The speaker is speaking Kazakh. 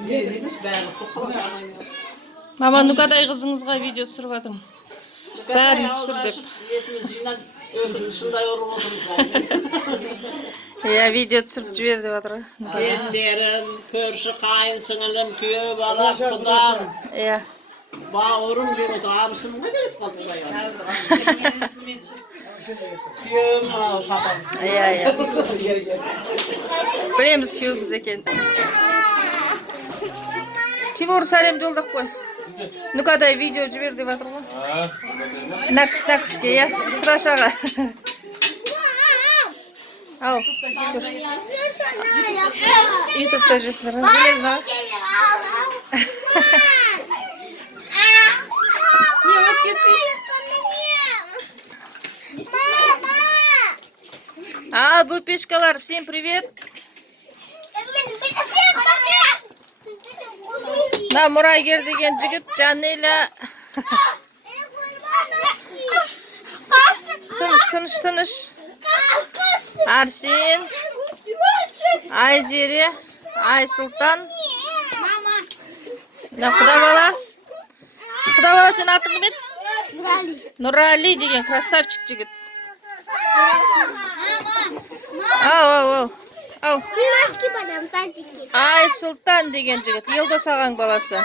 Ne demiş ben çok Mama Nukaday kızınızga video түсіріп жатырмын. Бәрін түсір деп. Esimiz jинап öldürüşünde yorum oldum zaten. Иә, видео түсіріп жібер деп жатыр ғой. Kendilerim, körşü kayın sınırım, köye balak, kudam. Иә. Bağırım bir otur. Abisinin ne gelip kaldı buraya? Köyüm kapat. Иә, иә. Білеміз күйеуіңіз екен. Тимур сәлем жолдап қой. Нукадай видео жібер деп жатыр ғой. Нақыш-нақышке, иә. Тұраш аға. Ау, ютубта жүрсіңдер, білесің ба? Ал, бупешкалар, всем привет. На, мұрайгер деген жігіт, Жанеля. Тыныш. Арсен, Айзере, Айсұлтан. Құда бала сен атың кім еді? Нұрали деген красавчик жігіт. Ау. Айсұлтан деген жігіт, Елдос ағаң баласы.